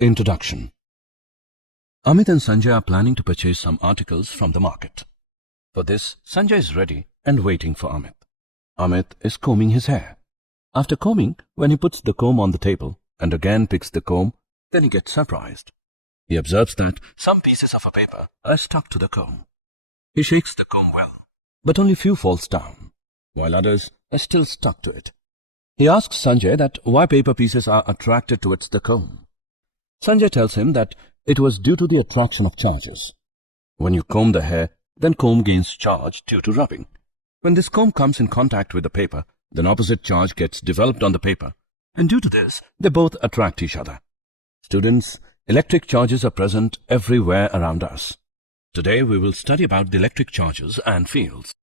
Introduction. Amit and Sanjay are planning to purchase some articles from the market. For this, Sanjay is ready and waiting for Amit. Amit is combing his hair. After combing, when he puts the comb on the table and again picks the comb, then he gets surprised. He observes that some pieces of a paper are stuck to the comb. He shakes the comb well, but only few falls down, while others are still stuck to it. He asks Sanjay that why paper pieces are attracted towards the comb. Sanjay tells him that it was due to the attraction of charges. When you comb the hair, then comb gains charge due to rubbing. When this comb comes in contact with the paper, then opposite charge gets developed on the paper, and due to this, they both attract each other. Students, electric charges are present everywhere around us. Today we will study about the electric charges and fields.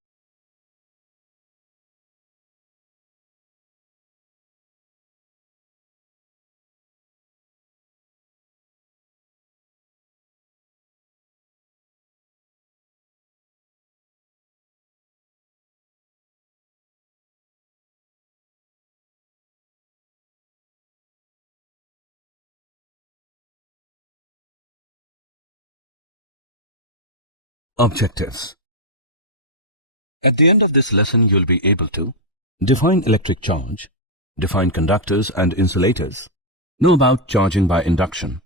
Objectives. At the end of this lesson, you'll be able to define electric charge, define conductors and insulators, know about charging by induction,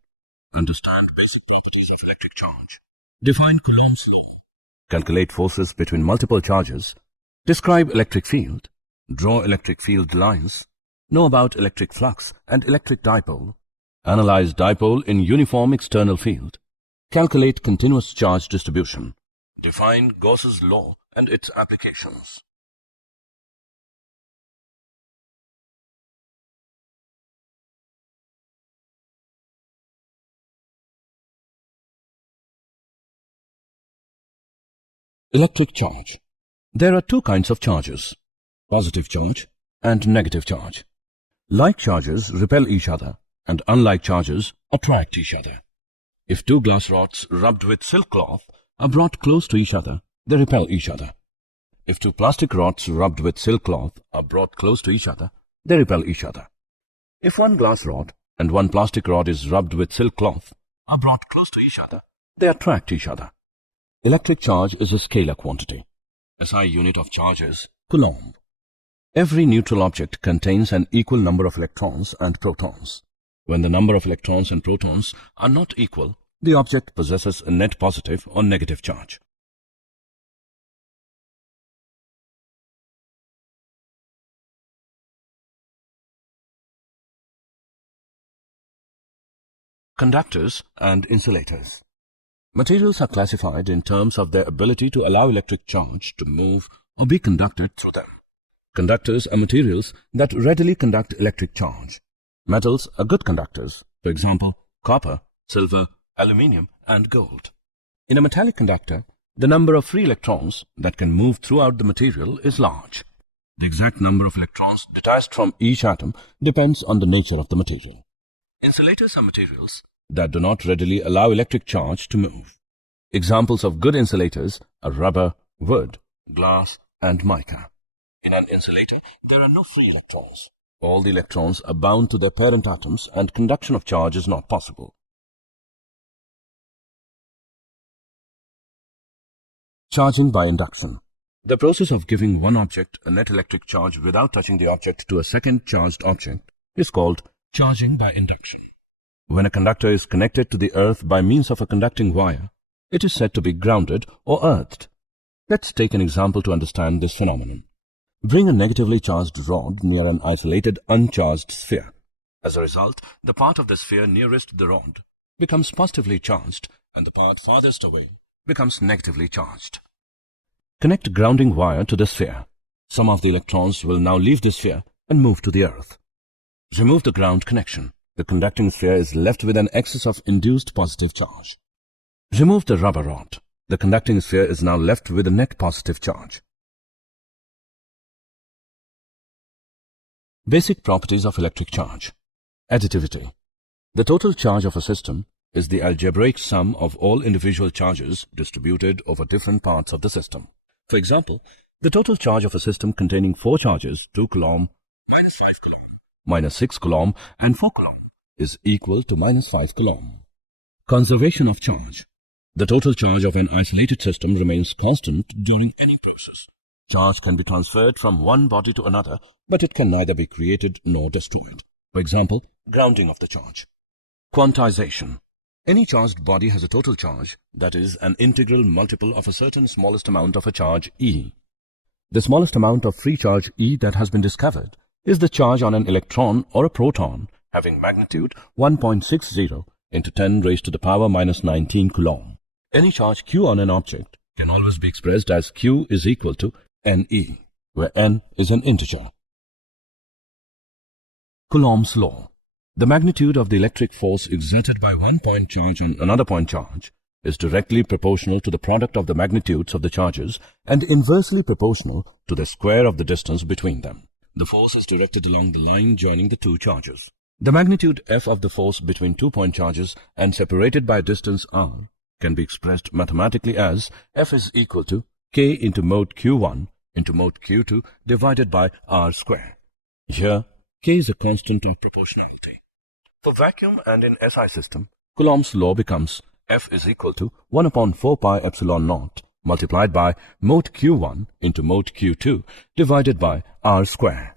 understand basic properties of electric charge, define Coulomb's law, calculate forces between multiple charges, describe electric field, draw electric field lines, know about electric flux and electric dipole, analyze dipole in uniform external field, calculate continuous charge distribution, define Gauss's law and its applications. Electric charge. There are two kinds of charges, positive charge and negative charge. Like charges repel each other and unlike charges attract each other. If two glass rods rubbed with silk cloth are brought close to each other, they repel each other. If two plastic rods rubbed with silk cloth are brought close to each other, they repel each other. If one glass rod and one plastic rod is rubbed with silk cloth are brought close to each other, they attract each other. Electric charge is a scalar quantity. SI unit of charge is Coulomb. Every neutral object contains an equal number of electrons and protons. When the number of electrons and protons are not equal, the object possesses a net positive or negative charge. Conductors and insulators. Materials are classified in terms of their ability to allow electric charge to move or be conducted through them. Conductors are materials that readily conduct electric charge. Metals are good conductors, for example, copper, silver, aluminium, and gold. In a metallic conductor, the number of free electrons that can move throughout the material is large. The exact number of electrons detached from each atom depends on the nature of the material. Insulators are materials that do not readily allow electric charge to move. Examples of good insulators are rubber, wood, glass, and mica. In an insulator, there are no free electrons. All the electrons are bound to their parent atoms and conduction of charge is not possible. Charging by induction. The process of giving one object a net electric charge without touching the object to a second charged object is called charging by induction. When a conductor is connected to the earth by means of a conducting wire, it is said to be grounded or earthed. Let's take an example to understand this phenomenon. Bring a negatively charged rod near an isolated uncharged sphere. As a result, the part of the sphere nearest the rod becomes positively charged and the part farthest away becomes negatively charged. Connect grounding wire to the sphere. Some of the electrons will now leave the sphere and move to the earth. Remove the ground connection. The conducting sphere is left with an excess of induced positive charge. Remove the rubber rod. The conducting sphere is now left with a net positive charge. Basic properties of electric charge. Additivity. The total charge of a system is the algebraic sum of all individual charges distributed over different parts of the system. For example, the total charge of a system containing 4 charges, 2 coulomb, minus 5 coulomb, minus 6 coulomb, and 4 coulomb, is equal to -5 coulomb. Conservation of charge. The total charge of an isolated system remains constant during any process. Charge can be transferred from one body to another, but it can neither be created nor destroyed. For example, grounding of the charge. Quantization. Any charged body has a total charge, that is, an integral multiple of a certain smallest amount of a charge E. The smallest amount of free charge E that has been discovered is the charge on an electron or a proton having magnitude 1.60 into 10 raised to the power -19 coulomb. Any charge Q on an object can always be expressed as Q is equal to NE, where N is an integer. Coulomb's law. The magnitude of the electric force exerted by one point charge on another point charge is directly proportional to the product of the magnitudes of the charges and inversely proportional to the square of the distance between them. The force is directed along the line joining the two charges. The magnitude F of the force between 2 point charges and separated by a distance r can be expressed mathematically as F is equal to K into mod Q1 into mod Q2 divided by r square. Here, K is a constant of proportionality. For vacuum and in SI system, Coulomb's law becomes F is equal to 1 upon 4 pi epsilon naught multiplied by mod Q1 into mod Q2 divided by r square.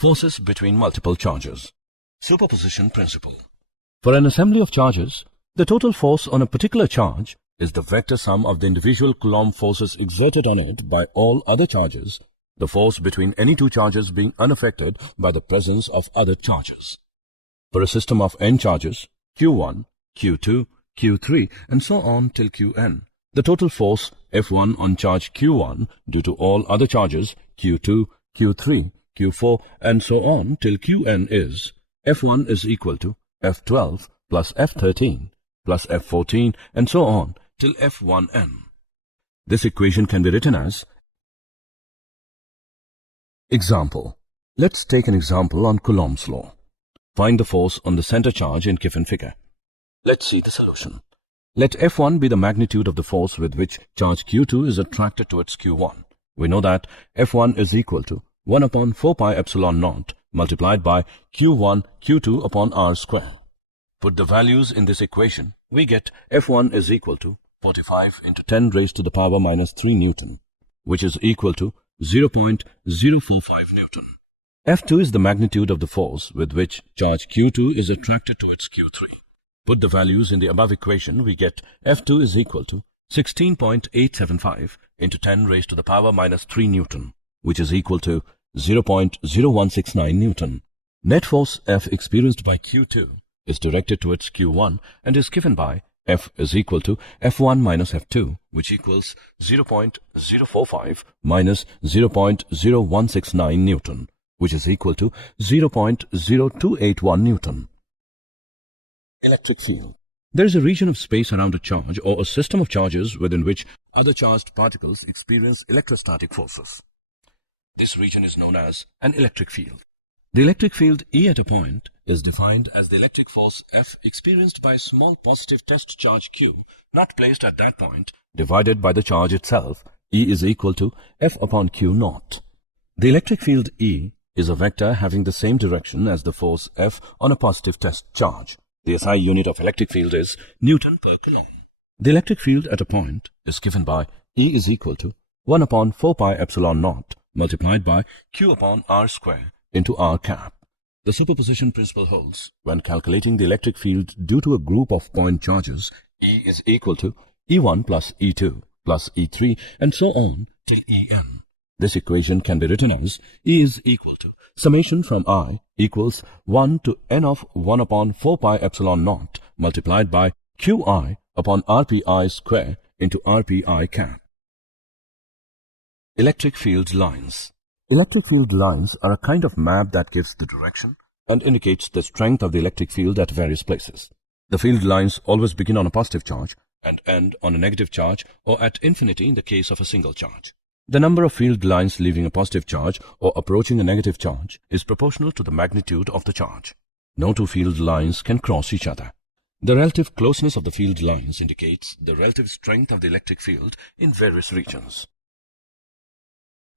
Forces between multiple charges. Superposition principle. For an assembly of charges, the total force on a particular charge is the vector sum of the individual Coulomb forces exerted on it by all other charges, the force between any two charges being unaffected by the presence of other charges. For a system of n charges, Q1, Q2, Q3, and so on till Qn, the total force F1 on charge Q1 due to all other charges Q2, Q3, Q4, and so on till Qn is F1 is equal to F12 plus F13 plus F14 and so on till F1n. This equation can be written as example. Let's take an example on Coulomb's law. Find the force on the center charge in given figure. Let's see the solution. Let F1 be the magnitude of the force with which charge Q2 is attracted towards Q1. We know that F1 is equal to 1 upon 4 pi epsilon naught multiplied by Q1 Q2 upon r square. Put the values in this equation, we get F1 is equal to 45 into 10 raised to the power -3 Newton, which is equal to 0.045 Newton. F2 is the magnitude of the force with which charge Q2 is attracted towards Q3. Put the values in the above equation, we get F2 is equal to 16.875 into 10 raised to the power -3 Newton, which is equal to 0.0169 Newton. Net force F experienced by Q2 is directed towards Q1 and is given by F is equal to F1 minus F2, which equals 0.045 minus 0.0169 Newton, which is equal to 0.0281 Newton. Electric field. There is a region of space around a charge or a system of charges within which other charged particles experience electrostatic forces. This region is known as an electric field. The electric field E at a point is defined as the electric force F experienced by a small positive test charge Q not placed at that point divided by the charge itself. E is equal to F upon Q naught. The electric field E is a vector having the same direction as the force F on a positive test charge. The SI unit of electric field is Newton per coulomb. The electric field at a point is given by E is equal to 1 upon 4 pi epsilon naught multiplied by Q upon R square into R cap. The superposition principle holds when calculating the electric field due to a group of point charges. E is equal to E1 plus E2 plus E3 and so on till En. This equation can be written as E is equal to summation from I equals 1 to N of 1 upon 4 pi epsilon naught multiplied by Qi upon RPI square into RPI cap. Electric field lines. Electric field lines are a kind of map that gives the direction and indicates the strength of the electric field at various places. The field lines always begin on a positive charge and end on a negative charge or at infinity in the case of a single charge. The number of field lines leaving a positive charge or approaching a negative charge is proportional to the magnitude of the charge. No two field lines can cross each other. The relative closeness of the field lines indicates the relative strength of the electric field in various regions.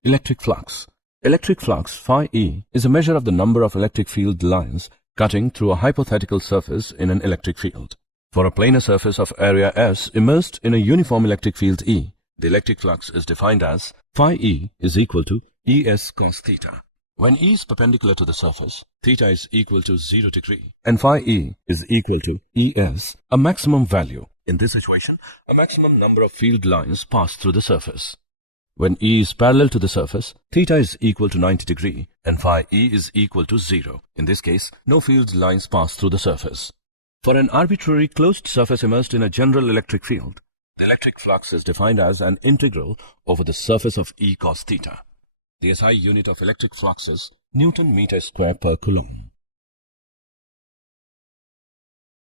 Electric flux. Electric flux, phi E, is a measure of the number of electric field lines cutting through a hypothetical surface in an electric field. For a planar surface of area S immersed in a uniform electric field E, the electric flux is defined as phi E is equal to Es cos theta. When E is perpendicular to the surface, theta is equal to 0 degree and phi E is equal to Es, a maximum value. In this situation, a maximum number of field lines pass through the surface. When E is parallel to the surface, theta is equal to 90 degree and phi E is equal to 0. In this case, no field lines pass through the surface. For an arbitrary closed surface immersed in a general electric field, the electric flux is defined as an integral over the surface of E cos theta. The SI unit of electric flux is Newton meter square per coulomb.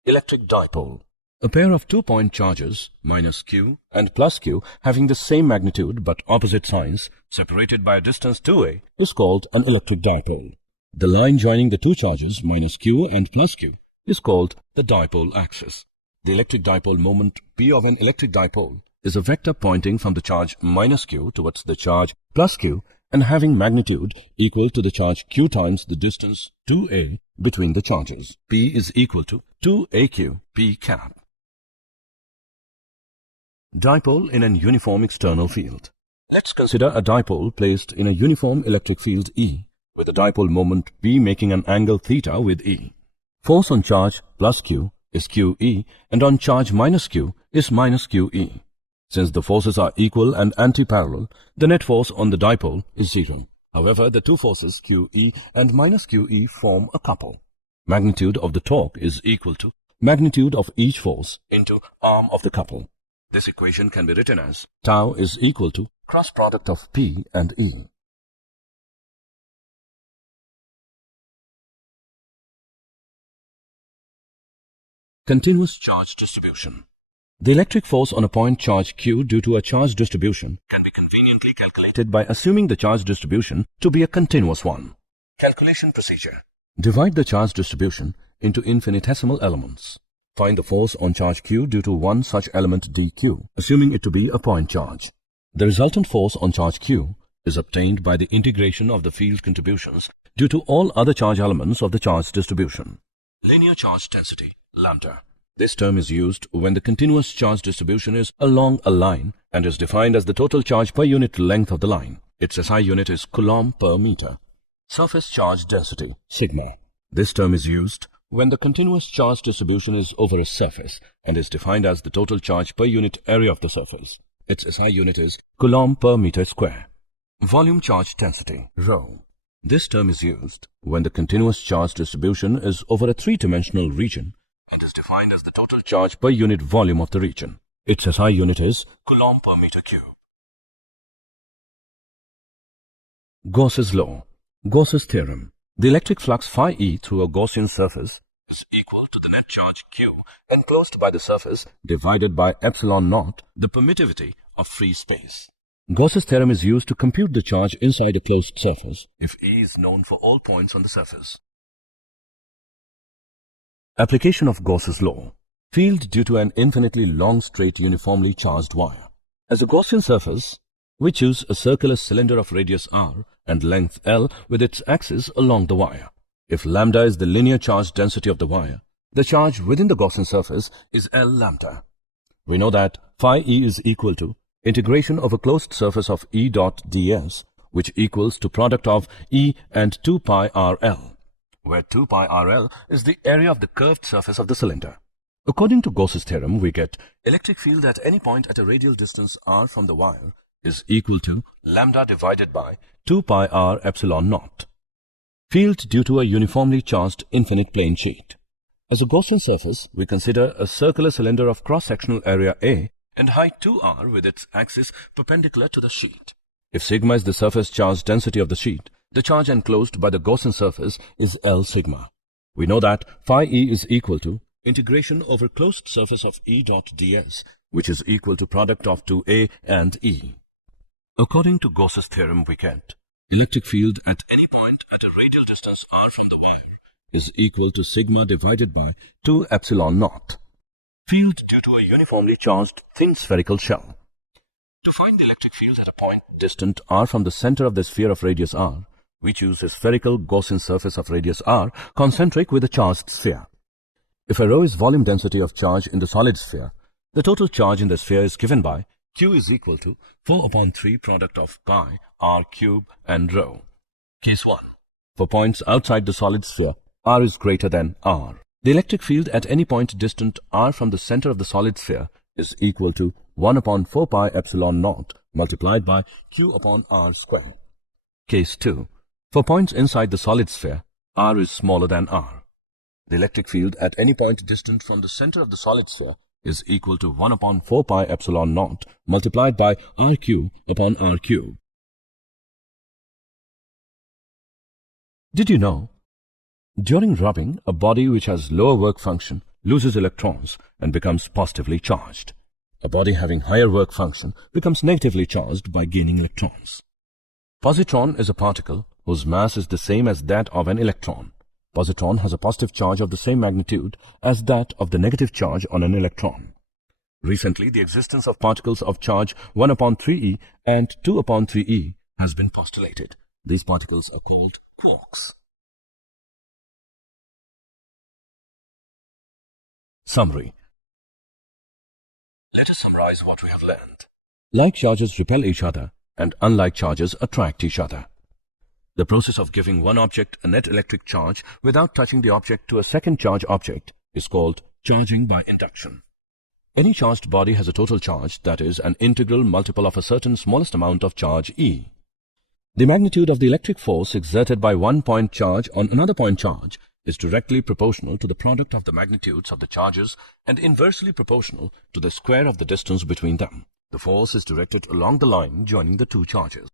Electric dipole. A pair of two-point charges, minus q and plus q, having the same magnitude but opposite signs, separated by a distance 2a, is called an electric dipole. The line joining the two charges, minus q and plus q, is called the dipole axis. The electric dipole moment P of an electric dipole is a vector pointing from the charge minus q towards the charge plus q and having magnitude equal to the charge q times the distance 2a between the charges. P is equal to 2aq p cap. Dipole in an uniform external field. Let's consider a dipole placed in a uniform electric field E, with a dipole moment P making an angle theta with E. Force on charge plus Q is QE and on charge minus Q is minus QE. Since the forces are equal and anti-parallel, the net force on the dipole is 0. However, the two forces QE and minus QE form a couple. Magnitude of the torque is equal to magnitude of each force into arm of the couple. This equation can be written as tau is equal to cross product of P and E. Continuous charge distribution. The electric force on a point charge Q due to a charge distribution can be conveniently calculated by assuming the charge distribution to be a continuous one. Calculation procedure. Divide the charge distribution into infinitesimal elements. Find the force on charge Q due to one such element dq, assuming it to be a point charge. The resultant force on charge Q is obtained by the integration of the field contributions due to all other charge elements of the charge distribution. Linear charge density, lambda. This term is used when the continuous charge distribution is along a line and is defined as the total charge per unit length of the line. Its SI unit is coulomb per meter. Surface charge density, sigma. This term is used when the continuous charge distribution is over a surface and is defined as the total charge per unit area of the surface. Its SI unit is coulomb per meter square. Volume charge density, rho. This term is used when the continuous charge distribution is over a three-dimensional region and is defined as the total charge per unit volume of the region. Its SI unit is coulomb per meter cube. Gauss's law, Gauss's theorem. The electric flux phi E through a Gaussian surface is equal to the net charge Q enclosed by the surface divided by epsilon naught, the permittivity of free space. Gauss's theorem is used to compute the charge inside a closed surface if E is known for all points on the surface. Application of Gauss's law. Field due to an infinitely long straight uniformly charged wire. As a Gaussian surface, we choose a circular cylinder of radius r and length L with its axis along the wire. If lambda is the linear charge density of the wire, the charge within the Gaussian surface is L lambda. We know that phi E is equal to integration of a closed surface of E dot ds, which equals to product of E and 2 pi RL, where 2 pi RL is the area of the curved surface of the cylinder. According to Gauss's theorem, we get electric field at any point at a radial distance r from the wire is equal to lambda divided by 2 pi r epsilon naught. Field due to a uniformly charged infinite plane sheet. As a Gaussian surface, we consider a circular cylinder of cross-sectional area A and height 2r with its axis perpendicular to the sheet. If sigma is the surface charge density of the sheet, the charge enclosed by the Gaussian surface is L sigma. We know that phi E is equal to integration over closed surface of E dot ds, which is equal to product of 2A and E. According to Gauss's theorem, we get electric field at any point at a radial distance r from the wire is equal to sigma divided by 2 epsilon naught. Field due to a uniformly charged thin spherical shell. To find the electric field at a point distant r from the center of the sphere of radius r, we choose a spherical Gaussian surface of radius r concentric with a charged sphere. If a rho is volume density of charge in the solid sphere, the total charge in the sphere is given by Q is equal to 4 upon 3 product of pi, r cube and rho. Case 1. For points outside the solid sphere, r is greater than r. The electric field at any point distant r from the center of the solid sphere is equal to 1 upon 4 pi epsilon naught multiplied by Q upon r square. Case 2. For points inside the solid sphere, r is smaller than r. The electric field at any point distant from the center of the solid sphere is equal to 1 upon 4 pi epsilon naught multiplied by rq upon r cube. Did you know? During rubbing, a body which has lower work function loses electrons and becomes positively charged. A body having higher work function becomes negatively charged by gaining electrons. Positron is a particle whose mass is the same as that of an electron. Positron has a positive charge of the same magnitude as that of the negative charge on an electron. Recently, the existence of particles of charge 1 upon 3e and 2 upon 3e has been postulated. These particles are called quarks. Summary. Let us summarize what we have learned. Like charges repel each other and unlike charges attract each other. The process of giving one object a net electric charge without touching the object to a second charge object is called charging by induction. Any charged body has a total charge, that is, an integral multiple of a certain smallest amount of charge E. The magnitude of the electric force exerted by one point charge on another point charge is directly proportional to the product of the magnitudes of the charges and inversely proportional to the square of the distance between them. The force is directed along the line joining the two charges.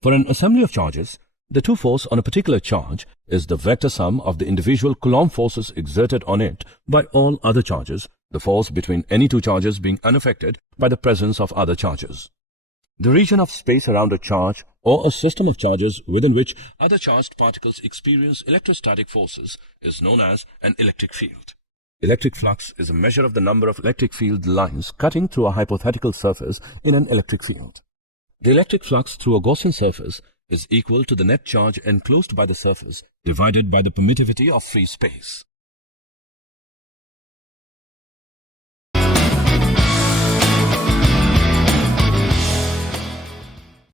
For an assembly of charges, the two force on a particular charge is the vector sum of the individual Coulomb forces exerted on it by all other charges, the force between any two charges being unaffected by the presence of other charges. The region of space around a charge or a system of charges within which other charged particles experience electrostatic forces is known as an electric field. Electric flux is a measure of the number of electric field lines cutting through a hypothetical surface in an electric field. The electric flux through a Gaussian surface is equal to the net charge enclosed by the surface divided by the permittivity of free space.